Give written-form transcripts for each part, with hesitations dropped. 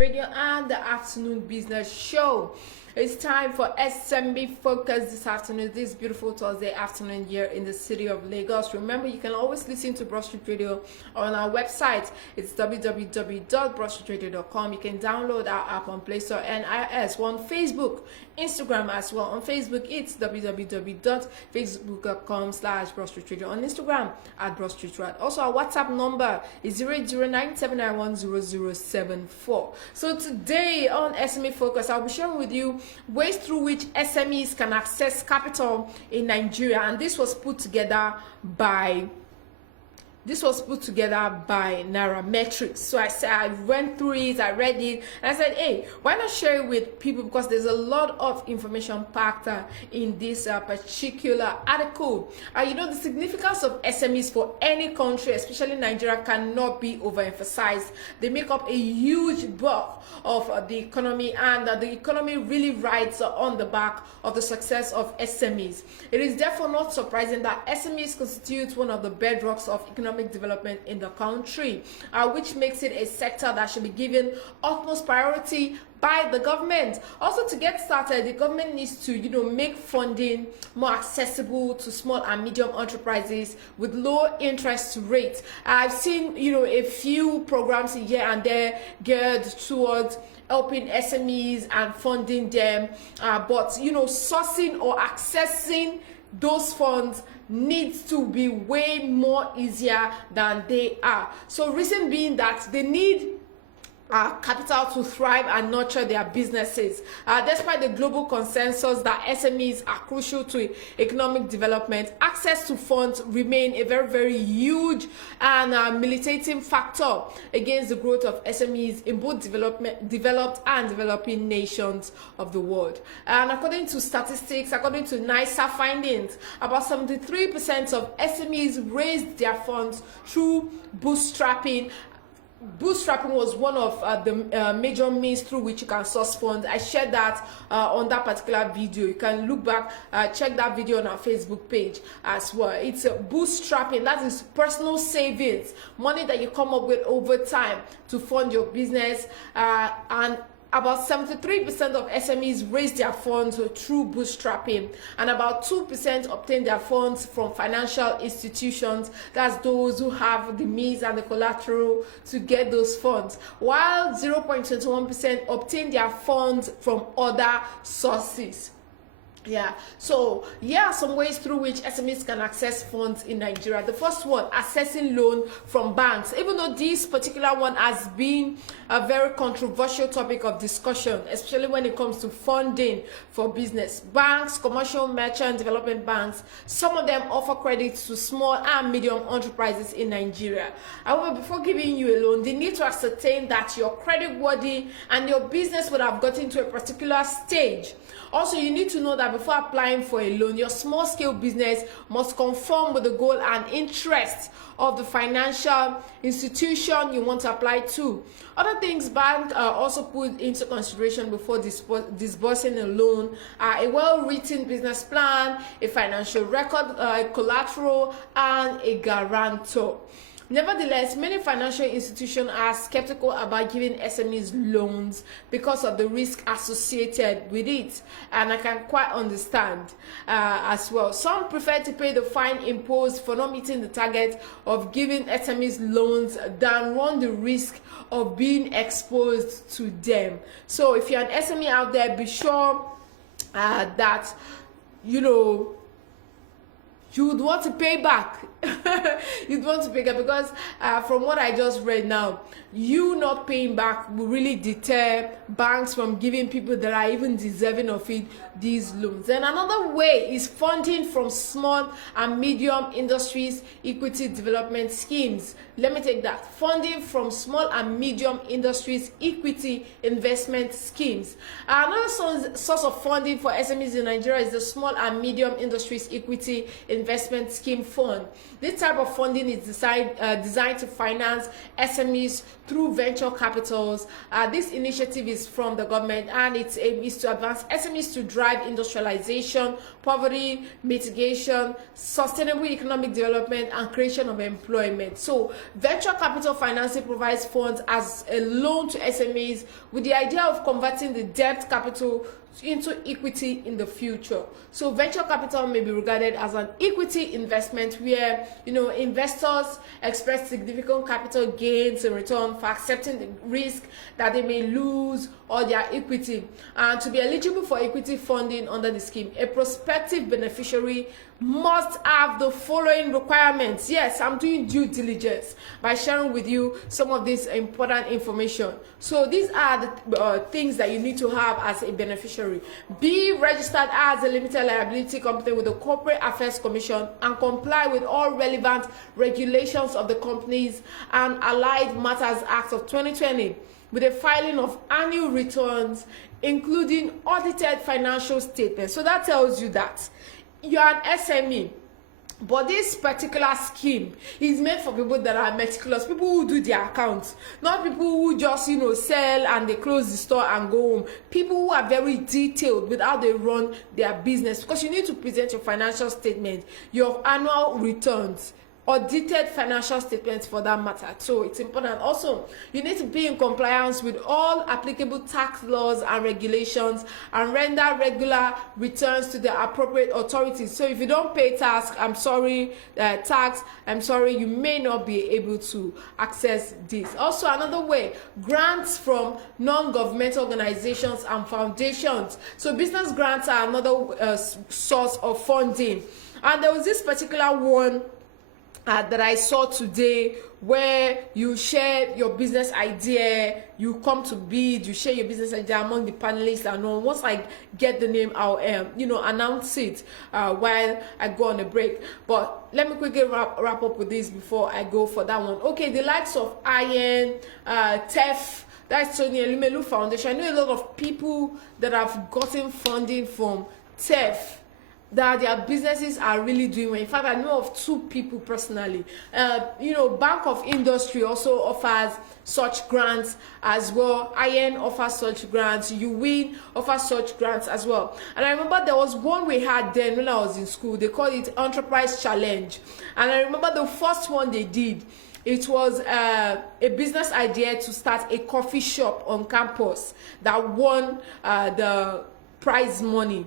Radio and the afternoon business show. It's time for SMB Focus this afternoon, this beautiful Thursday afternoon here in the city of Lagos. Remember, you can always listen to Broadstreet Radio on our website. It's www.broadstreetradio.com. You can download our app on Play Store and iOS. We're on Facebook, Instagram as well. On Facebook, it's www.facebook.com/BroadstreetRadio. On Instagram, at BroadstreetRad. Also, our WhatsApp number is 00979100074. So today on SME Focus, I'll be sharing with you ways through which SMEs can access capital in Nigeria, and this was put together by Nairametrics. So I went through it, I read it, and I said, hey, why not share it with people, because there's a lot of information packed in this particular article. The significance of SMEs for any country, especially Nigeria, cannot be overemphasized. They make up a huge bulk of the economy, and the economy really rides on the back of the success of SMEs. It is therefore not surprising that SMEs constitute one of the bedrocks of economic development in the country, which makes it a sector that should be given utmost priority by the government. Also, to get started, the government needs to make funding more accessible to small and medium enterprises with low interest rates. I've seen a few programs here and there geared towards helping SMEs and funding them, but sourcing or accessing those funds needs to be way more easier than they are. So reason being that they need capital to thrive and nurture their businesses. Despite the global consensus that SMEs are crucial to economic development, access to funds remain a very, very huge and militating factor against the growth of SMEs in both developed and developing nations of the world. And according to statistics, according to NISA findings, about 73% of SMEs raised their funds through bootstrapping. Bootstrapping was one of the major means through which you can source funds. I shared that on that particular video. You can look back, check that video on our Facebook page as well. It's bootstrapping. That is personal savings, money that you come up with over time to fund your business, and about 73% of SMEs raised their funds through bootstrapping, and about 2% obtained their funds from financial institutions. That's those who have the means and the collateral to get those funds, while 0.21% obtained their funds from other sources. So here are some ways through which SMEs can access funds in Nigeria. The first one, accessing loan from banks. Even though this particular one has been a very controversial topic of discussion, especially when it comes to funding for business, banks, commercial, merchant, development banks, some of them offer credit to small and medium enterprises in Nigeria. However, before giving you a loan, they need to ascertain that you're creditworthy and your business would have gotten to a particular stage. Also, you need to know that before applying for a loan, your small-scale business must conform with the goal and interests of the financial institution you want to apply to. Other things banks also put into consideration before disbursing a loan are a well-written business plan, a financial record, collateral, and a guarantor. Nevertheless, many financial institutions are skeptical about giving SMEs loans because of the risk associated with it, and I can quite understand as well. Some prefer to pay the fine imposed for not meeting the target of giving SMEs loans than run the risk of being exposed to them. So if you're an SME out there, be sure that you would want to pay back. You'd want to pay back, because from what I just read now, you not paying back will really deter banks from giving people that are even deserving of it these loans. And another way is funding from small and medium industries equity development schemes. Let me take that. Funding from small and medium industries equity investment schemes. Another source of funding for SMEs in Nigeria is the Small and Medium Industries Equity Investment Scheme Fund. This type of funding is designed to finance SMEs through venture capitals. This initiative is from the government, and its aim is to advance SMEs to drive industrialization, poverty mitigation, sustainable economic development, and creation of employment. So venture capital financing provides funds as a loan to SMEs with the idea of converting the debt capital into equity in the future. So venture capital may be regarded as an equity investment where investors express significant capital gains in return for accepting the risk that they may lose or their equity. And to be eligible for equity funding under the scheme, a prospective beneficiary must have the following requirements. Yes, I'm doing due diligence by sharing with you some of this important information. So these are the things that you need to have as a beneficiary. Be registered as a limited liability company with the Corporate Affairs Commission and comply with all relevant regulations of the Companies and Allied Matters Act of 2020 with a filing of annual returns including audited financial statements. So that tells you that you're an SME, but this particular scheme is meant for people that are meticulous, people who do their accounts, not people who just sell and they close the store and go home. People who are very detailed with how they run their business, because you need to present your financial statement, your annual returns, audited financial statements for that matter. So it's important. Also, you need to be in compliance with all applicable tax laws and regulations and render regular returns to the appropriate authorities. So if you don't pay tax, you may not be able to access this. Also, another way, grants from non-governmental organizations and foundations. So business grants are another source of funding. And there was this particular one that I saw today, where you share your business idea, you come to bid, you share your business idea among the panelists and all. Once I get the name, I'll announce it while I go on a break. But let me quickly wrap up with this before I go for that one. Okay, the likes of Iron, TEF, that's Tony Elumelu Foundation. I know a lot of people that have gotten funding from TEF, that their businesses are really doing well. In fact, I know of 2 people personally. Bank of Industry also offers such grants as well. IN offers such grants. UWIN offers such grants as well. And I remember there was one we had then when I was in school. They called it Enterprise Challenge. And I remember the first one they did, it was a business idea to start a coffee shop on campus that won the prize money.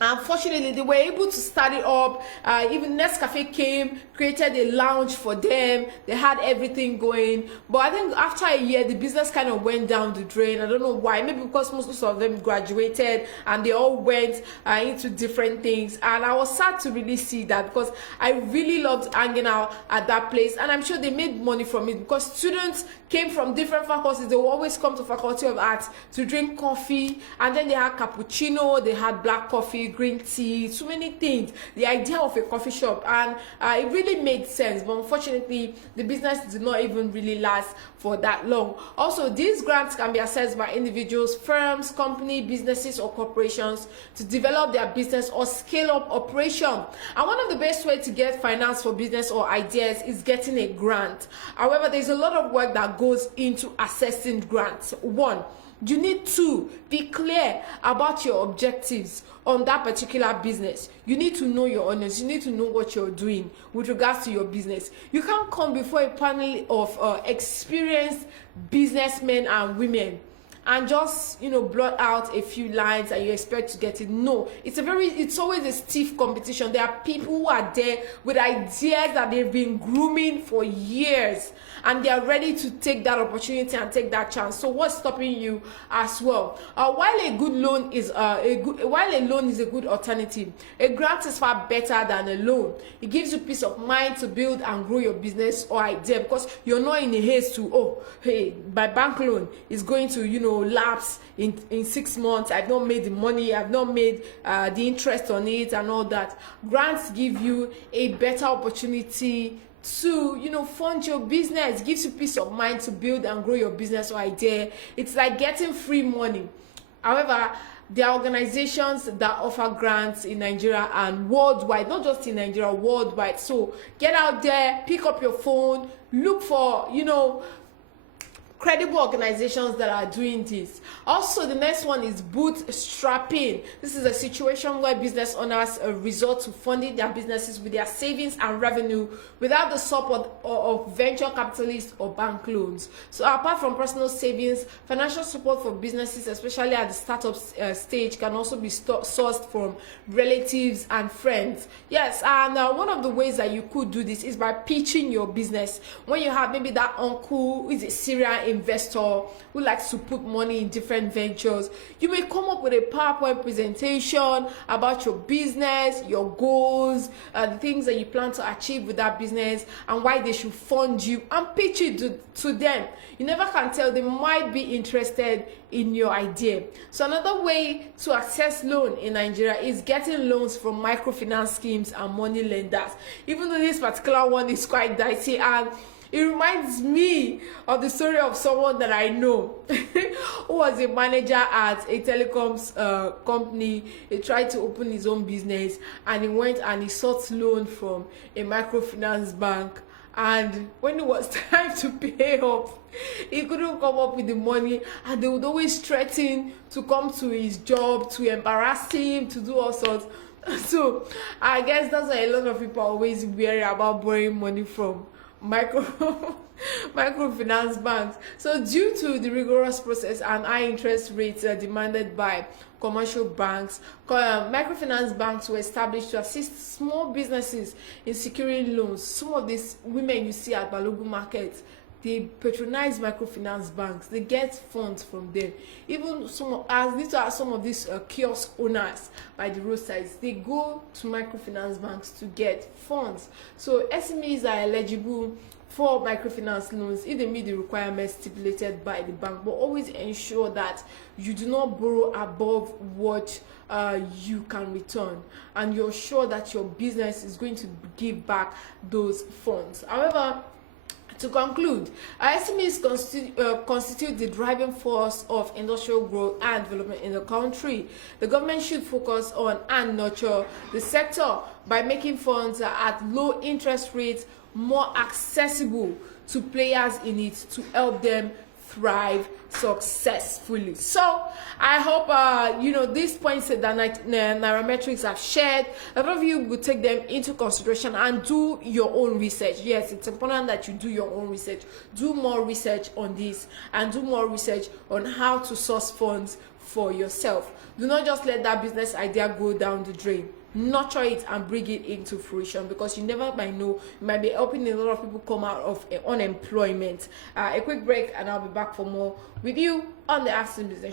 Unfortunately, they were able to start it up. Even Nescafe came, created a lounge for them. They had everything going. But I think after a year, the business kind of went down the drain. I don't know why. Maybe because most of them graduated and they all went into different things. And I was sad to really see that, because I really loved hanging out at that place. And I'm sure they made money from it, because students came from different faculties. They will always come to Faculty of Arts to drink coffee. And then they had cappuccino, they had black coffee, green tea, so many things. The idea of a coffee shop, and it really made sense. But unfortunately, the business did not even really last for that long. Also, these grants can be accessed by individuals, firms, company, businesses, or corporations to develop their business or scale up operation. And one of the best ways to get finance for business or ideas is getting a grant. However, there's a lot of work that goes into assessing grants. 1, you need to be clear about your objectives on that particular business. You need to know your owners. You need to know what you're doing with regards to your business. You can't come before a panel of experienced businessmen and women and just blot out a few lines and you expect to get it. No, it's always a stiff competition. There are people who are there with ideas that they've been grooming for years, and they are ready to take that opportunity and take that chance. So what's stopping you as well? While a loan is a good alternative, a grant is far better than a loan. It gives you peace of mind to build and grow your business or idea, because you're not in a haste to, my bank loan is going to lapse in 6 months. I've not made the money, I've not made the interest on it and all that. Grants give you a better opportunity to fund your business. It gives you peace of mind to build and grow your business or idea. It's like getting free money. However, There are organizations that offer grants in Nigeria and worldwide, not just in Nigeria, worldwide. So get out there, pick up your phone, look for, credible organizations that are doing this. Also, the next one is bootstrapping. This is a situation where business owners resort to funding their businesses with their savings and revenue without the support of venture capitalists or bank loans. So apart from personal savings, financial support for businesses, especially at the startup stage, can also be sourced from relatives and friends. Yes, and one of the ways that you could do this is by pitching your business. When you have maybe that uncle who is a serial investor who likes to put money in different ventures, you may come up with a PowerPoint presentation about your business, your goals, the things that you plan to achieve with that business, and why they should fund you, and pitch it to them. You never can tell, they might be interested in your idea. So another way to access loan in Nigeria is getting loans from microfinance schemes and money lenders. Even though this particular one is quite dicey, and it reminds me of the story of someone that I know who was a manager at a telecoms company. He tried to open his own business, and he went and he sought loan from a microfinance bank. And when it was time to pay up, he couldn't come up with the money, and they would always threaten to come to his job, to embarrass him, to do all sorts. So I guess that's why a lot of people are always wary about borrowing money from microfinance banks. So due to the rigorous process and high interest rates demanded by commercial banks, microfinance banks were established to assist small businesses in securing loans. Some of these women you see at Balogun Market, they patronize microfinance banks. They get funds from them. Even these are some of these kiosk owners by the roadsides. They go to microfinance banks to get funds. So SMEs are eligible for microfinance loans if they meet the requirements stipulated by the bank, but always ensure that you do not borrow above what you can return, and you're sure that your business is going to give back those funds. However, to conclude, SMEs constitute the driving force of industrial growth and development in the country. The government should focus on and nurture the sector by making funds at low interest rates more accessible to players in it to help them thrive successfully. So I hope these points that Nairametrics have shared, a lot of you will take them into consideration and do your own research. Yes, it's important that you do your own research. Do more research on this, and do more research on how to source funds for yourself. Do not just let that business idea go down the drain. Nurture it and bring it into fruition, because you never might know, you might be helping a lot of people come out of unemployment. A quick break, and I'll be back for more with you on the Afternoon Business.